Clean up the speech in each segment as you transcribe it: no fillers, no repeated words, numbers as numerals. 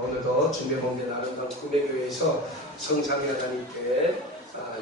오늘도 준비본된 아름다운 꿈의 교회에서 성삼위 하나님께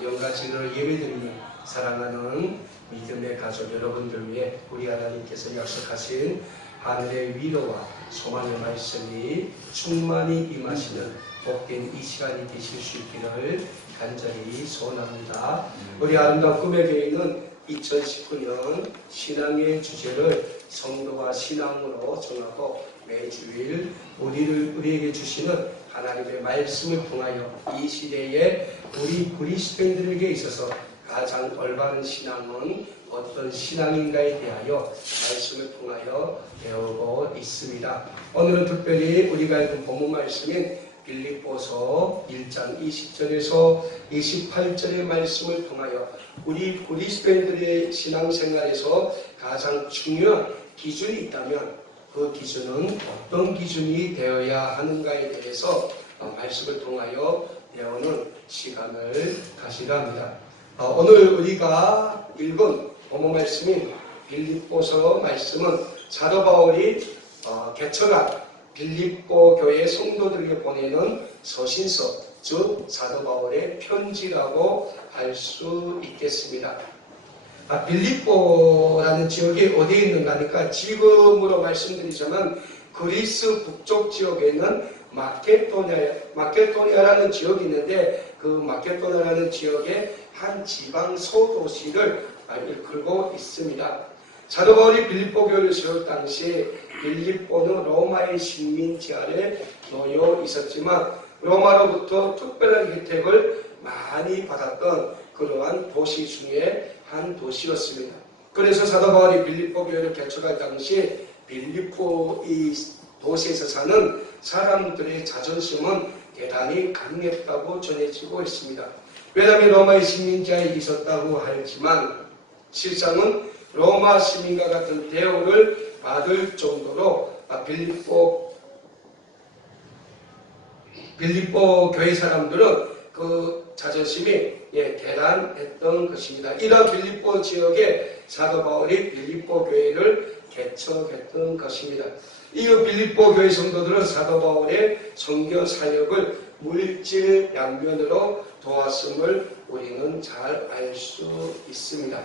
영가지를 예배드리며 사랑하는 믿음의 가족 여러분들 위해 우리 하나님께서 약속하신 하늘의 위로와 소망의 말씀이 충만히 임하시는 복된 이 시간이 되실 수 있기를 간절히 소원합니다. 우리 아름다운 꿈의 교회는 2019년 신앙의 주제를 성도와 신앙으로 정하고 매주일 우리에게 주시는 하나님의 말씀을 통하여 이 시대에 우리 그리스도인들에게 있어서 가장 올바른 신앙은 어떤 신앙인가에 대하여 말씀을 통하여 배우고 있습니다. 오늘은 특별히 우리가 읽은 본문 말씀인 빌립보서 1장 20절에서 28절의 말씀을 통하여 우리 그리스도인들의 신앙생활에서 가장 중요한 기준이 있다면 그 기준은 어떤 기준이 되어야 하는가에 대해서 말씀을 통하여 배우는 시간을 가지려 합니다. 오늘 우리가 읽은 본문 말씀인 빌립보서 말씀은 사도 바울이 개척한 빌립보 교회 성도들에게 보내는 서신서, 즉 사도 바울의 편지라고 할 수 있겠습니다. 빌립보라는 지역이 어디에 있는가 하니까 지금으로 말씀드리자면 그리스 북쪽 지역에 있는 마케도니아라는 지역이 있는데 그 마케도니아라는 지역의 한 지방 소도시를 이끌고 있습니다. 사도 바울이 빌립보 교회를 세울 당시 빌립보는 로마의 식민지 아래 놓여 있었지만 로마로부터 특별한 혜택을 많이 받았던 그러한 도시 중에 한 도시였습니다. 그래서 사도 바울이 빌립보 교회를 개척할 당시 빌립보 이 도시에서 사는 사람들의 자존심은 대단히 강했다고 전해지고 있습니다. 왜냐하면 로마의 식민지하에 있었다고 하지만 실상은 로마 시민과 같은 대우를 받을 정도로 빌립보 교회 사람들은 그 자존심이 대단했던 것입니다. 이런 빌립보 지역에 사도 바울이 빌립보 교회를 개척했던 것입니다. 이후 빌립보 교회 성도들은 사도 바울의 선교 사역을 물질 양면으로 도왔음을 우리는 잘 알 수 있습니다.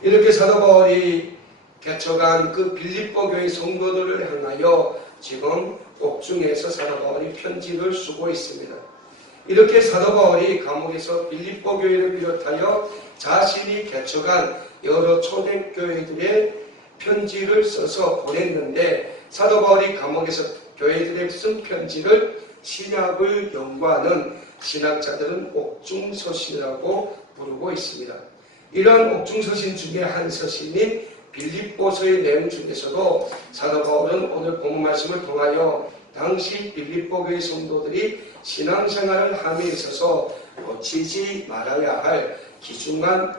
이렇게 사도 바울이 개척한 그 빌립보 교회 성도들을 향하여 지금 옥중에서 사도 바울이 편지를 쓰고 있습니다. 이렇게 사도 바울이 감옥에서 빌립보 교회를 비롯하여 자신이 개척한 여러 초대교회들의 편지를 써서 보냈는데 사도 바울이 감옥에서 교회들의 쓴 편지를 신약을 연구하는 신학자들은 옥중서신이라고 부르고 있습니다. 이러한 옥중서신 중에 한 서신인 빌립보서의 내용 중에서도 사도 바울은 오늘 본문 말씀을 통하여 당시 빌립보 교회 성도들이 신앙생활을 함에 있어서 놓치지 말아야 할 기중한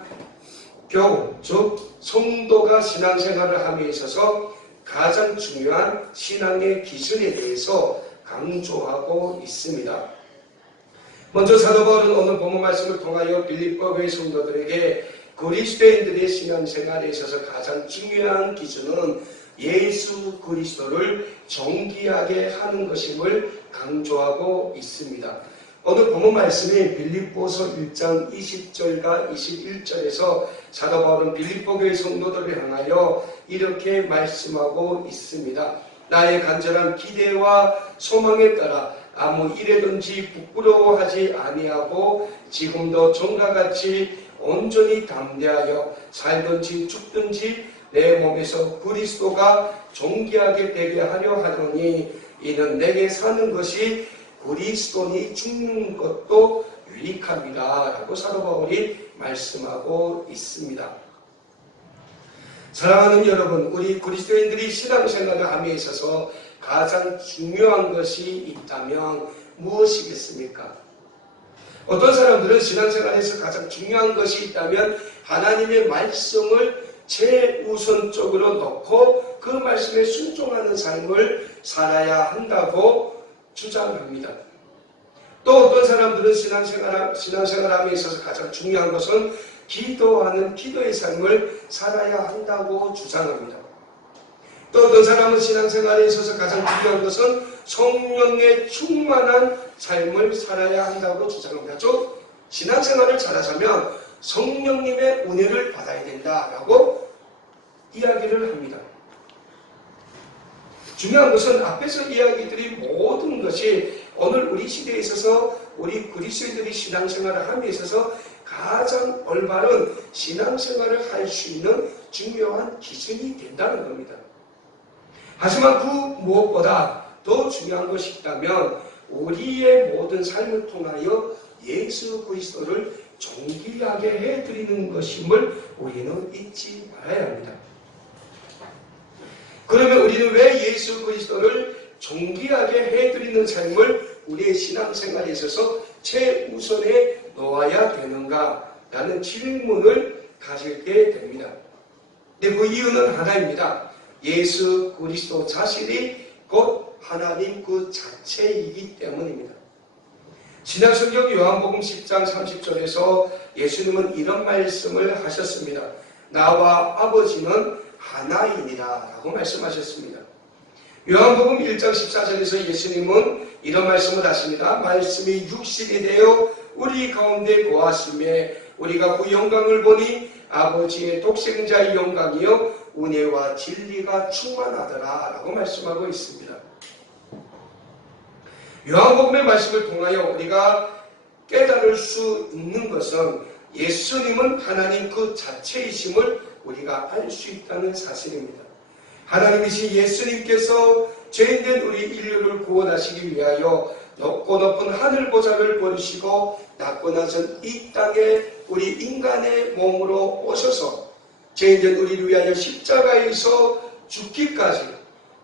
교훈, 즉 성도가 신앙생활을 함에 있어서 가장 중요한 신앙의 기준에 대해서 강조하고 있습니다. 먼저 사도 바울은 오늘 본문 말씀을 통하여 빌립보 교회 성도들에게 그리스도인들의 신앙생활에 있어서 가장 중요한 기준은 예수 그리스도를 존귀하게 하는 것임을 강조하고 있습니다. 오늘 본문 말씀이 빌립보서 1장 20절과 21절에서 사도 바울은 빌립보 교회 성도들을 향하여 이렇게 말씀하고 있습니다. 나의 간절한 기대와 소망에 따라 아무 일에든지 부끄러워하지 아니하고 지금도 전과 같이 온전히 담대하여 살든지 죽든지 내 몸에서 그리스도가 존귀하게 되게 하려 하노니 이는 내게 사는 것이 그리스도니 죽는 것도 유익함이라 라고 사도 바울이 말씀하고 있습니다. 사랑하는 여러분, 우리 그리스도인들이 신앙생활을 함에 있어서 가장 중요한 것이 있다면 무엇이겠습니까? 어떤 사람들은 신앙생활에서 가장 중요한 것이 있다면 하나님의 말씀을 최우선적으로 놓고 그 말씀에 순종하는 삶을 살아야 한다고 주장합니다. 또 어떤 사람들은 신앙생활함에 있어서 가장 중요한 것은 기도하는 기도의 삶을 살아야 한다고 주장합니다. 또 어떤 사람은 신앙생활에 있어서 가장 중요한 것은 성령의 충만한 삶을 살아야 한다고 주장합니다. 즉 신앙생활을 잘하자면 성령님의 은혜를 받아야 된다라고 이야기를 합니다. 중요한 것은 앞에서 이야기들이 모든 것이 오늘 우리 시대에 있어서 우리 그리스도인들이 신앙생활을 함에 있어서 가장 올바른 신앙생활을 할 수 있는 중요한 기준이 된다는 겁니다. 하지만 그 무엇보다 더 중요한 것이 있다면 우리의 모든 삶을 통하여 예수 그리스도를 존귀하게 해드리는 것임을 우리는 잊지 말아야 합니다. 그러면 우리는 왜 예수 그리스도를 존귀하게 해드리는 삶을 우리의 신앙생활에 있어서 최우선에 놓아야 되는가라는 질문을 가지게 됩니다. 근데 그 이유는 하나입니다. 예수 그리스도 자신이 곧 하나님 그 자체이기 때문입니다. 신약성경 요한복음 10장 30절에서 예수님은 이런 말씀을 하셨습니다. 나와 아버지는 하나이니라 라고 말씀하셨습니다. 요한복음 1장 14절에서 예수님은 이런 말씀을 하십니다. 말씀이 육신이 되어 우리 가운데 거하심에 우리가 그 영광을 보니 아버지의 독생자의 영광이요 은혜와 진리가 충만하더라 라고 말씀하고 있습니다. 요한복음의 말씀을 통하여 우리가 깨달을 수 있는 것은 예수님은 하나님 그 자체이심을 우리가 알 수 있다는 사실입니다. 하나님이신 예수님께서 죄인된 우리 인류를 구원하시기 위하여 높고 높은 하늘 보좌를 버리시고 낮고 낮은 이 땅에 우리 인간의 몸으로 오셔서 죄인된 우리를 위하여 십자가에서 죽기까지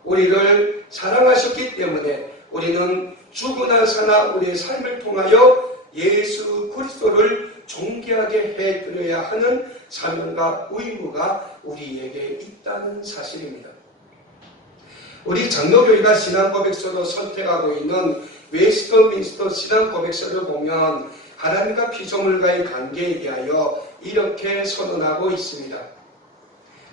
우리를 사랑하셨기 때문에 우리는 죽으나 사나 우리의 삶을 통하여 예수 그리스도를 존귀하게 해드려야 하는 사명과 의무가 우리에게 있다는 사실입니다. 우리 장로교회가 신앙고백서로 선택하고 있는 웨스트민스터 신앙고백서를 보면 하나님과 피조물과의 관계에 대하여 이렇게 선언하고 있습니다.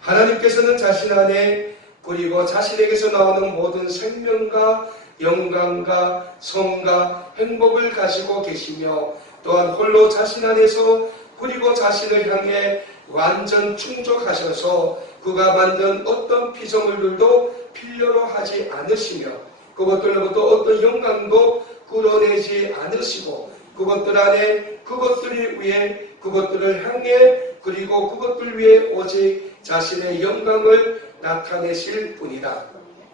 하나님께서는 자신 안에 그리고 자신에게서 나오는 모든 생명과 영광과 성과 행복을 가지고 계시며 또한 홀로 자신 안에서 그리고 자신을 향해 완전 충족하셔서 그가 만든 어떤 피조물들도 필요로 하지 않으시며 그것들로부터 어떤 영광도 끌어내지 않으시고 그것들 안에 그것들을 위해 그것들을 향해 그리고 그것들 위해 오직 자신의 영광을 나타내실 뿐이다.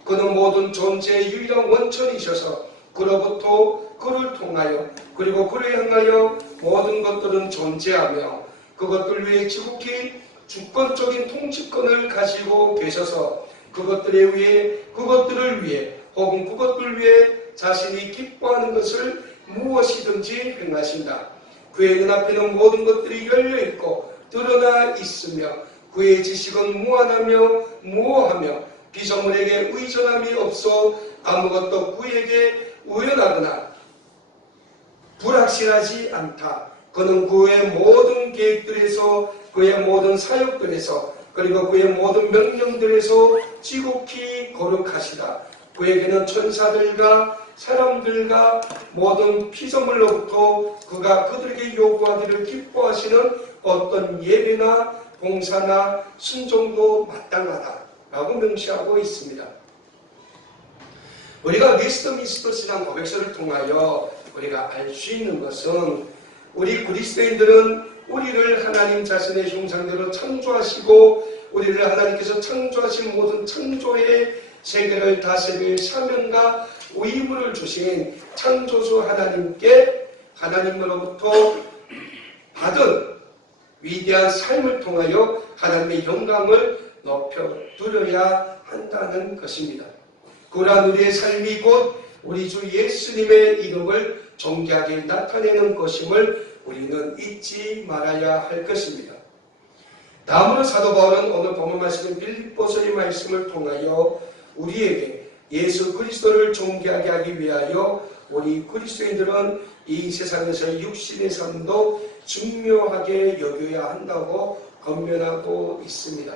그는 모든 존재의 유일한 원천이셔서 그로부터 그를 통하여 그리고 그를 향하여 모든 것들은 존재하며 그것들 위해 지극히 주권적인 통치권을 가지고 계셔서 그것들을 위해 혹은 그것들 위해 자신이 기뻐하는 것을 무엇이든지 행하신다. 그의 눈앞에는 모든 것들이 열려있고 드러나 있으며 그의 지식은 무한하며 무오하며 피조물에게 의존함이 없어 아무것도 그에게 우연하거나 불확실하지 않다. 그는 그의 모든 계획들에서 그의 모든 사역들에서 그리고 그의 모든 명령들에서 지극히 거룩하시다. 그에게는 천사들과 사람들과 모든 피조물로부터 그가 그들에게 요구하기를 기뻐하시는 어떤 예배나 봉사나 순종도 마땅하다라고 명시하고 있습니다. 우리가 웨스트민스터 신앙 고백서를 통하여 우리가 알 수 있는 것은 우리 그리스도인들은 우리를 하나님 자신의 형상대로 창조하시고 우리를 하나님께서 창조하신 모든 창조의 세계를 다스릴 사명과 의무를 주신 창조주 하나님께 하나님으로부터 받은 위대한 삶을 통하여 하나님의 영광을 높여드려야 한다는 것입니다. 그러한 우리의 삶이 곧 우리 주 예수님의 이름을 존귀하게 나타내는 것임을 우리는 잊지 말아야 할 것입니다. 다음으로 사도 바울은 오늘 본문 말씀인 빌립보서의 말씀을 통하여 우리에게 예수 그리스도를 존귀하게 하기 위하여 우리 그리스도인들은 이 세상에서 육신의 삶도 중요하게 여겨야 한다고 권면하고 있습니다.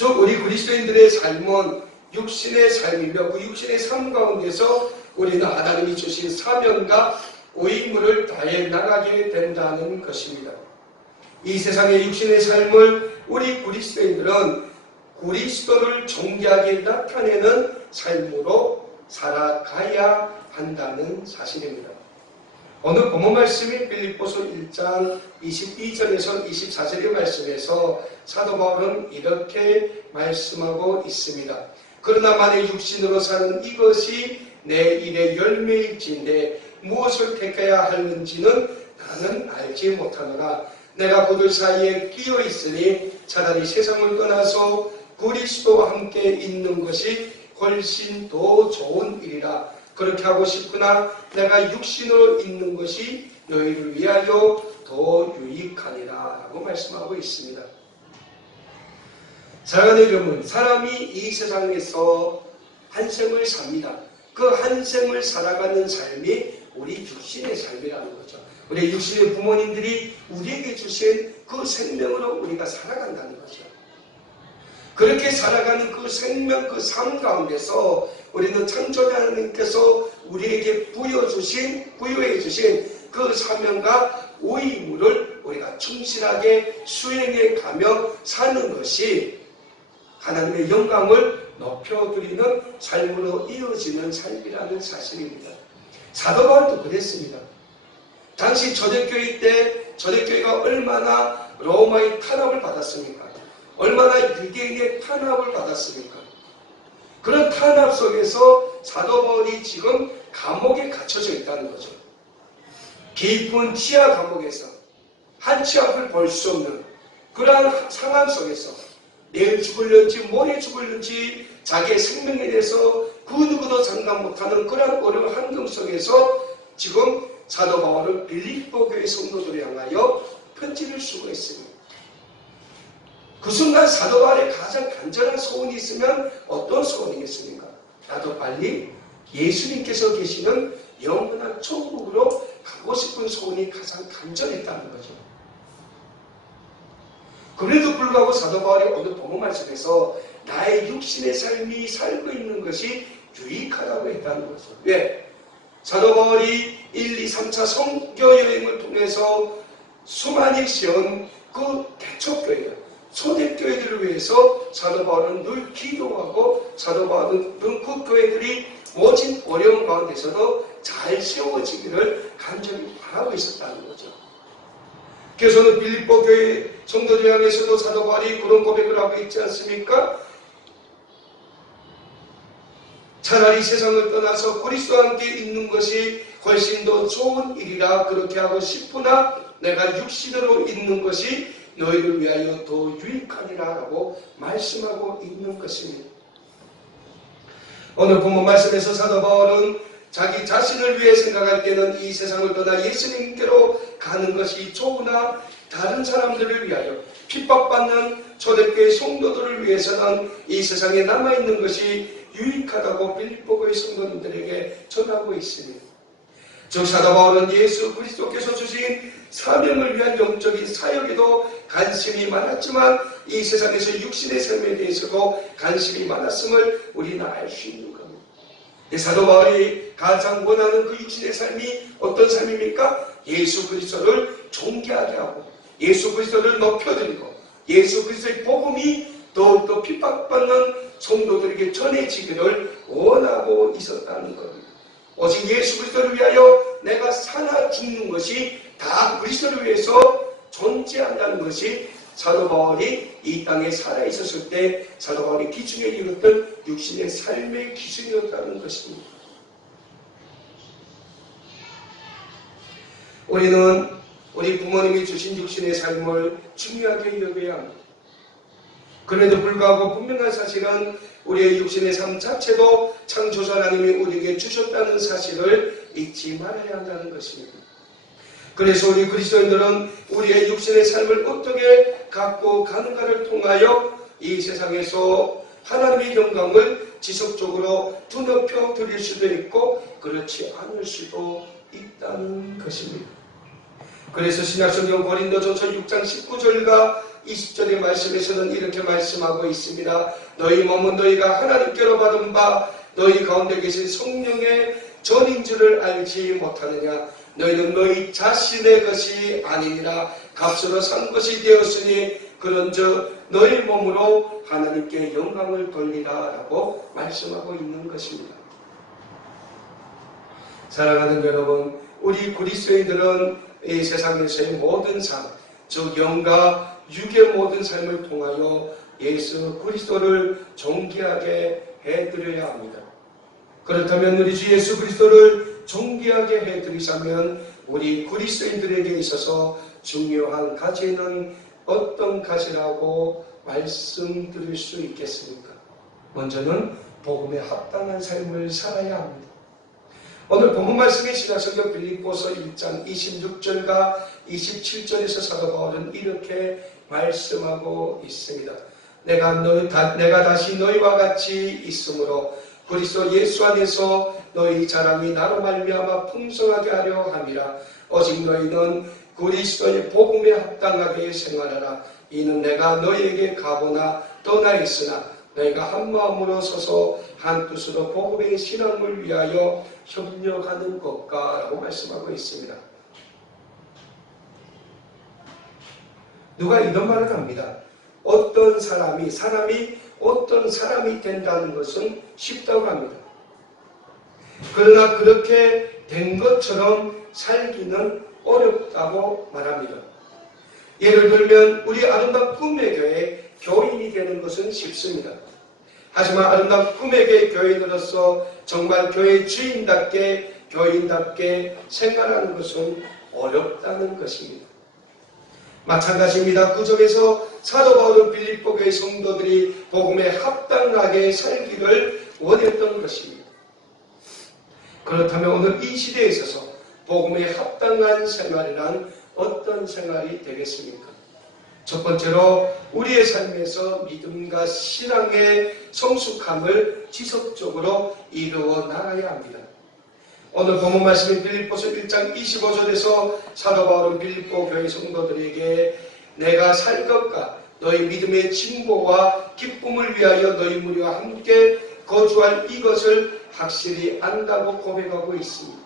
즉 우리 그리스도인들의 삶은 육신의 삶이며 그 육신의 삶 가운데서 우리는 하나님이 주신 사명과 의무를 다해 나가게 된다는 것입니다. 이 세상의 육신의 삶을 우리 그리스도인들은 그리스도를 존귀하게 나타내는 삶으로 살아가야 한다는 사실입니다. 오늘 본문 말씀이 빌립보서 1장 22절에서 24절의 말씀에서 사도 바울은 이렇게 말씀하고 있습니다. 그러나 만일 육신으로 사는 이것이 내 일의 열매일진데 무엇을 택해야 하는지는 나는 알지 못하노라. 내가 그들 사이에 끼어 있으니 차라리 세상을 떠나서 그리스도와 함께 있는 것이 훨씬 더 좋은 일이라. 그렇게 하고 싶으나 내가 육신으로 있는 것이 너희를 위하여 더 유익하니라 라고 말씀하고 있습니다. 사랑하는 여러분, 사람이 이 세상에서 한 생을 삽니다. 그 한 생을 살아가는 삶이 우리 육신의 삶이라는 거죠. 우리 육신의 부모님들이 우리에게 주신 그 생명으로 우리가 살아간다는 거죠. 그렇게 살아가는 그 생명, 그 삶 가운데서 우리는 창조자 하나님께서 우리에게 부여해 주신 그 사명과 의무를 우리가 충실하게 수행해 가며 사는 것이 하나님의 영광을 높여드리는 삶으로 이어지는 삶이라는 사실입니다. 사도 바울도 그랬습니다. 당시 초대교회 때 초대교회가 얼마나 로마의 탄압을 받았습니까? 얼마나 유대인의 탄압을 받았습니까? 그런 탄압 속에서 사도 바울이 지금 감옥에 갇혀져 있다는 거죠. 깊은 지하 감옥에서 한치 앞을 볼 수 없는 그러한 상황 속에서 내일 죽을는지 모레 죽을는지 자기의 생명에 대해서 그 누구도 장담 못하는 그러한 어려운 환경 속에서 지금 사도 바울은 빌립보 교회 성도들을 향하여 편지를 쓰고 있습니다. 그 순간 사도 바울의 가장 간절한 소원이 있으면 어떤 소원이겠습니까? 나도 빨리 예수님께서 계시는 영원한 천국으로 가고 싶은 소원이 가장 간절했다는 거죠. 그래도 불구하고 사도 바울이 오늘 본문 말씀에서 나의 육신의 삶이 살고 있는 것이 유익하다고 했다는 거죠. 왜? 사도 바울이 1, 2, 3차 선교 여행을 통해서 수많이 세운 그 대초교회, 초대교회들을 위해서 사도 바울은 늘 기도하고 사도 바울은 그 교회들이 모진 어려운 가운데서도 잘 세워지기를 간절히 바라고 있었다는 거죠. 그래서는 빌립보 교회 성도들 향해서도 사도 바울이 그런 고백을 하고 있지 않습니까? 차라리 세상을 떠나서 그리스도와 함께 있는 것이 훨씬 더 좋은 일이라 그렇게 하고 싶으나 내가 육신으로 있는 것이 너희를 위하여 더 유익하니라 라고 말씀하고 있는 것입니다. 오늘 본문 말씀에서 사도 바울은 자기 자신을 위해 생각할 때는 이 세상을 떠나 예수님께로 가는 것이 좋으나 다른 사람들을 위하여 핍박받는 초대교회 성도들을 위해서는 이 세상에 남아있는 것이 유익하다고 빌립보교회 성도님들에게 전하고 있습니다. 즉 사도 바울은 예수 그리스도께서 주신 사명을 위한 영적인 사역에도 관심이 많았지만 이 세상에서 육신의 삶에 대해서도 관심이 많았음을 우리는 알 수 있는 겁니다. 사도 바울이 가장 원하는 그 육신의 삶이 어떤 삶입니까? 예수 그리스도를 존귀하게 하고 예수 그리스도를 높여드리고 예수 그리스도의 복음이 더욱더 핍박받는 성도들에게 전해지기를 원하고 있었다는 겁니다. 오직 예수 그리스도를 위하여 내가 살아 죽는 것이 다 그리스도를 위해서 존재한다는 것이 사도 바울이 이 땅에 살아 있었을 때 사도 바울이 기준에 이뤘던 육신의 삶의 기준이었다는 것입니다. 우리는 우리 부모님이 주신 육신의 삶을 중요하게 여겨야 합니다. 그럼에도 불구하고 분명한 사실은 우리의 육신의 삶 자체도 창조자 하나님이 우리에게 주셨다는 사실을 잊지 말아야 한다는 것입니다. 그래서 우리 그리스도인들은 우리의 육신의 삶을 어떻게 갖고 가는가를 통하여 이 세상에서 하나님의 영광을 지속적으로 드높여 드릴 수도 있고 그렇지 않을 수도 있다는 것입니다. 그래서 신약성경 고린도전서 6장 19절과 20절의 말씀에서는 이렇게 말씀하고 있습니다. 너희 몸은 너희가 하나님께로 받은 바 너희 가운데 계신 성령의 전인 줄을 알지 못하느냐. 너희는 너희 자신의 것이 아니니라 값으로 산 것이 되었으니 그런즉 너희 몸으로 하나님께 영광을 돌리라 라고 말씀하고 있는 것입니다. 사랑하는 여러분, 우리 그리스도인들은 이 세상에서의 모든 삶, 즉 영과 육의 모든 삶을 통하여 예수 그리스도를 존귀하게 해드려야 합니다. 그렇다면 우리 주 예수 그리스도를 존귀하게 해드리자면 우리 그리스도인들에게 있어서 중요한 가지는 어떤 가지라고 말씀드릴 수 있겠습니까? 먼저는 복음에 합당한 삶을 살아야 합니다. 오늘 본문 말씀의 신약성경 빌립보서 1장 26절과 27절에서 사도 바울은 이렇게 말씀하고 있습니다. 내가 다시 너희와 같이 있으므로 그리스도 예수 안에서 너희 자랑이 나로 말미암아 풍성하게 하려 함이라. 오직 너희는 그리스도의 복음에 합당하게 생활하라. 이는 내가 너희에게 가보나 떠나 있으나 너희가 한 마음으로 서서 한 뜻으로 복음의 신앙을 위하여 협력하는 것과 라고 말씀하고 있습니다. 누가 이런 말을 합니다. 어떤 사람이 어떤 사람이 된다는 것은 쉽다고 합니다. 그러나 그렇게 된 것처럼 살기는 어렵다고 말합니다. 예를 들면 우리 아름다운 꿈의 교회 교인이 되는 것은 쉽습니다. 하지만 아름다운 꿈의 교회 교인으로서 정말 교회 주인답게 교인답게 생활하는 것은 어렵다는 것입니다. 마찬가지입니다. 그 점에서 사도 바울은 빌립보 교회 성도들이 복음에 합당하게 살기를 원했던 것입니다. 그렇다면 오늘 이 시대에 있어서 복음에 합당한 생활이란 어떤 생활이 되겠습니까? 첫 번째로 우리의 삶에서 믿음과 신앙의 성숙함을 지속적으로 이루어 나가야 합니다. 오늘 본문 말씀인 빌립보서 1장 25절에서 사도 바울은 빌립보 교회 성도들에게 내가 살 것과 너희 믿음의 진보와 기쁨을 위하여 너희 무리와 함께 거주할 이것을 확실히 안다고 고백하고 있습니다.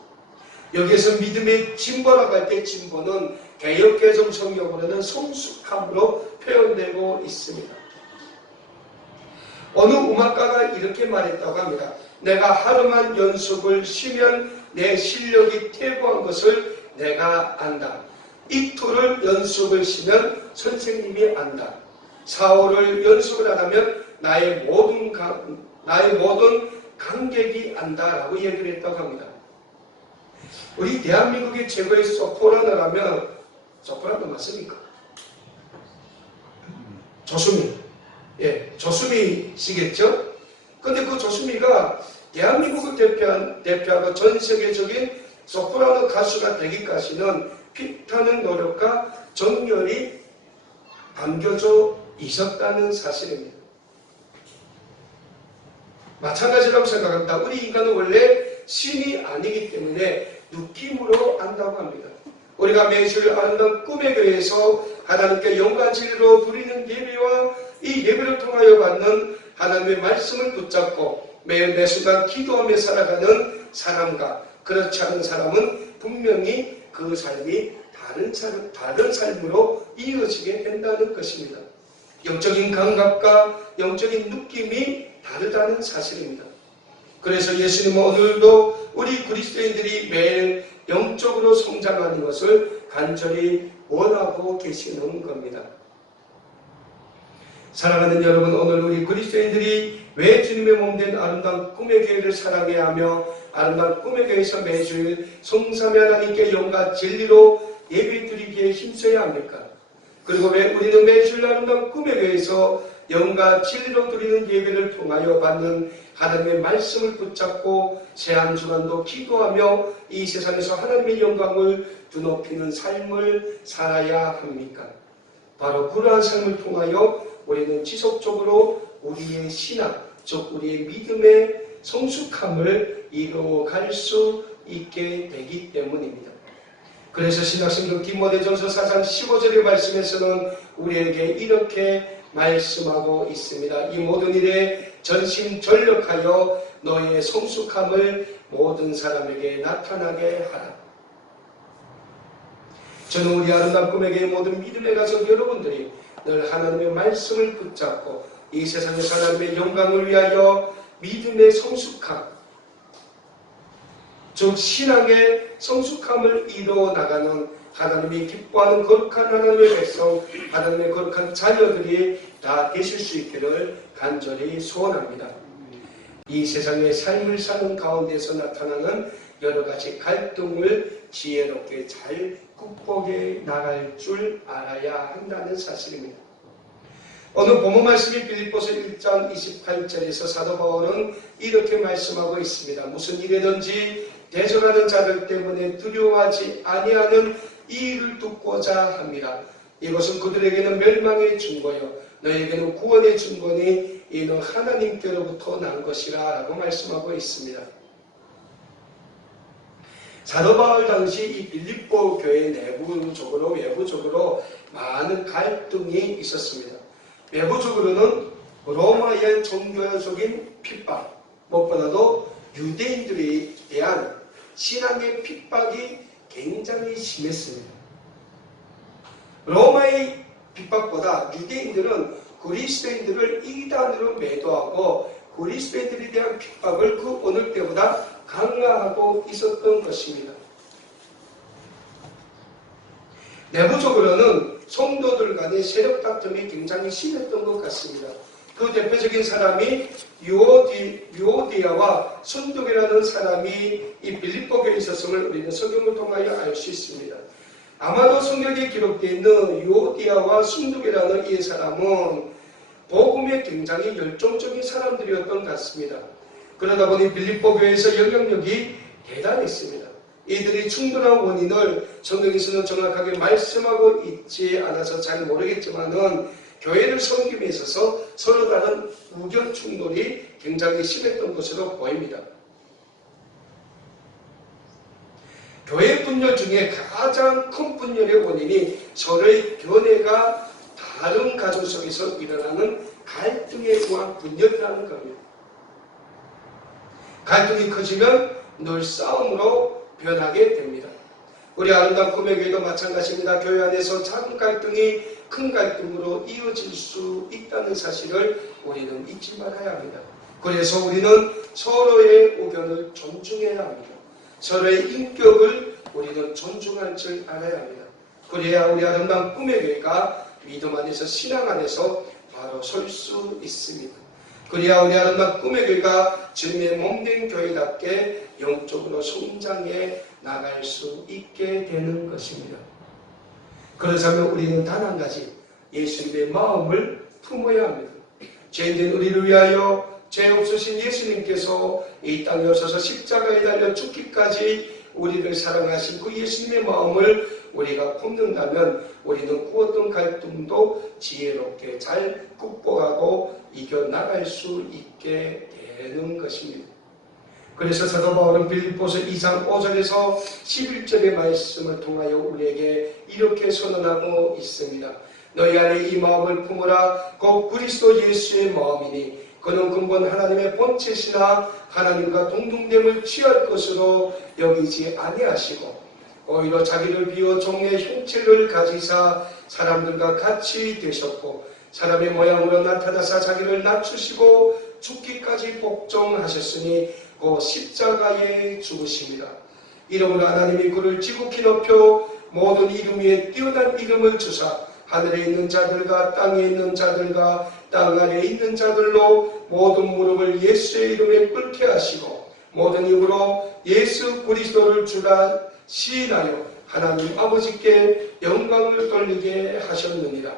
여기에서 믿음의 진보라고 할 때 진보는 개역개정 성경으로는 성숙함으로 표현되고 있습니다. 어느 음악가가 이렇게 말했다고 합니다. 내가 하루만 연습을 쉬면 내 실력이 퇴보한 것을 내가 안다. 이틀을 연습을 쉬면 선생님이 안다. 4월을 연습을 안 하면 나의 모든 관객이 안다라고 얘기를 했다고 합니다. 우리 대한민국의 최고의 소프라노라면 소프라노 맞습니까? 조수미. 예, 조수미 씨겠죠? 근데 그 조수미가 대한민국을 대표하고 전 세계적인 소프라노 가수가 되기까지는 피타는 노력과 정열이 담겨져 있었다는 사실입니다. 마찬가지라고 생각합니다. 우리 인간은 원래 신이 아니기 때문에 느낌으로 안다고 합니다. 우리가 매주일 아름다운 꿈의 교회에서 하나님께 영광 진리로 부리는 예배와 이 예배를 통하여 받는 하나님의 말씀을 붙잡고 매일 매순간 기도하며 살아가는 사람과 그렇지 않은 사람은 분명히 그 삶이 다른 삶으로 이어지게 된다는 것입니다. 영적인 감각과 영적인 느낌이 다르다는 사실입니다. 그래서 예수님은 오늘도 우리 그리스도인들이 매일 영적으로 성장하는 것을 간절히 원하고 계시는 겁니다. 사랑하는 여러분, 오늘 우리 그리스도인들이 왜 주님의 몸된 아름다운 꿈의 교회를 사랑해야 하며 아름다운 꿈의 교회에서 매주일 성삼위 하나님께 영과 진리로 예배드리기에 힘써야 합니까? 그리고 왜 우리는 매주일 아름다운 꿈의 교회에서 영과 진리로 드리는 예배를 통하여 받는 하나님의 말씀을 붙잡고 새 한 주간도 기도하며 이 세상에서 하나님의 영광을 드높이는 삶을 살아야 합니까? 바로 그러한 삶을 통하여 우리는 지속적으로 우리의 신앙, 즉 우리의 믿음의 성숙함을 이루어갈 수 있게 되기 때문입니다. 그래서 신학성경 디모데전서 4장 15절의 말씀에서는 우리에게 이렇게 말씀하고 있습니다. 이 모든 일에 전심전력하여 너의 성숙함을 모든 사람에게 나타나게 하라. 저는 우리 아름다운 꿈에게 모든 믿음의 가족 여러분들이 늘 하나님의 말씀을 붙잡고 이 세상에서 하나님의 영광을 위하여 믿음의 성숙함, 즉 신앙의 성숙함을 이루어 나가는 하나님이 기뻐하는 거룩한 하나님의 백성, 하나님의 거룩한 자녀들이 다 되실 수 있기를 간절히 소원합니다. 이 세상의 삶을 사는 가운데서 나타나는 여러 가지 갈등을 지혜롭게 잘 극복해 나갈 줄 알아야 한다는 사실입니다. 오늘 본문 말씀이 빌립보서 1장 28절에서 사도 바울은 이렇게 말씀하고 있습니다. 무슨 일이든지 대적하는 자들 때문에 두려워하지 아니하는 이 일을 듣고자 합니다. 이것은 그들에게는 멸망의 증거요 너에게는 구원의 증거니 이는 하나님께로부터 난 것이라 라고 말씀하고 있습니다. 사도 바울 당시 이 빌립보 교회 내부적으로 외부적으로 많은 갈등이 있었습니다. 외부적으로는 로마의 종교적인 핍박, 무엇보다도 유대인들에 대한 신앙의 핍박이 굉장히 심했습니다. 로마의 핍박보다 유대인들은 그리스도인들을 이단으로 매도하고 그리스도인들에 대한 핍박을 그 어느 때보다 강화하고 있었던 것입니다. 내부적으로는 성도들 간의 세력 다툼이 굉장히 심했던 것 같습니다. 그 대표적인 사람이 유오디아와 순두계라는 사람이 이 빌립보 교회에 있었음을 우리는 성경을 통하여 알 수 있습니다. 아마도 성경에 기록되어 있는 유오디아와 순두계라는 이 사람은 복음에 굉장히 열정적인 사람들이었던 것 같습니다. 그러다 보니 빌립보 교회에서 영향력이 대단했습니다. 이들이 충분한 원인을 성경에서는 정확하게 말씀하고 있지 않아서 잘 모르겠지만은 교회를 섬김에 있어서 서로 다른 의견 충돌이 굉장히 심했던 것으로 보입니다. 교회 분열 중에 가장 큰 분열의 원인이 서로의 견해가 다른 가정 속에서 일어나는 갈등에 의한 분열이라는 겁니다. 갈등이 커지면 늘 싸움으로 변하게 됩니다. 우리 아름다운 꿈의 교회도 마찬가지입니다. 교회 안에서 작은 갈등이 큰 갈등으로 이어질 수 있다는 사실을 우리는 잊지 말아야 합니다. 그래서 우리는 서로의 의견을 존중해야 합니다. 서로의 인격을 우리는 존중할 줄 알아야 합니다. 그래야 우리 아름다운 꿈의 교회가 믿음 안에서 신앙 안에서 바로 설 수 있습니다. 그래야 우리 아름다운 꿈의 교회가 주님의 몸된 교회답게 영적으로 성장해 나갈 수 있게 되는 것입니다. 그렇다면 우리는 단 한 가지 예수님의 마음을 품어야 합니다. 죄인된 우리를 위하여 죄 없으신 예수님께서 이 땅에 오셔서 십자가에 달려 죽기까지 우리를 사랑하신 그 예수님의 마음을 우리가 품는다면 우리는 그 어떤 갈등도 지혜롭게 잘 극복하고 이겨나갈 수 있게 되는 것입니다. 그래서 사도 바울은 빌립보서 2장 5절에서 11절의 말씀을 통하여 우리에게 이렇게 선언하고 있습니다. 너희 안에 이 마음을 품으라. 곧 그리스도 예수의 마음이니 그는 근본 하나님의 본체시나 하나님과 동등됨을 취할 것으로 여기지 아니하시고 오히려 자기를 비워 종의 형체를 가지사 사람들과 같이 되셨고 사람의 모양으로 나타나사 자기를 낮추시고 죽기까지 복종하셨으니 그 십자가에 죽으십니다. 이러므로 하나님이 그를 지극히 높여 모든 이름 위에 뛰어난 이름을 주사 하늘에 있는 자들과 땅에 있는 자들과 땅 아래에 있는 자들로 모든 무릎을 예수의 이름에 꿇게 하시고 모든 입으로 예수 그리스도를 주라 시인하여 하나님 아버지께 영광을 돌리게 하셨느니라.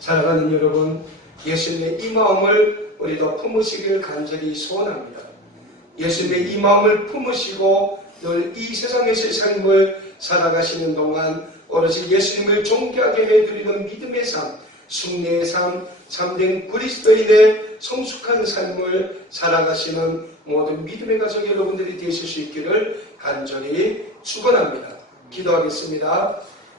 사랑하는 여러분, 예수님의 이 마음을 우리도 품으시길 간절히 소원합니다. 예수님의 이 마음을 품으시고 늘 이 세상에서의 삶을 살아가시는 동안 오로지 예수님을 존귀하게 해드리는 믿음의 삶, 순례의 삶, 참된 그리스도인의 성숙한 삶을 살아가시는 모든 믿음의 가족 여러분들이 되실 수 있기를 간절히 축원합니다. 기도하겠습니다.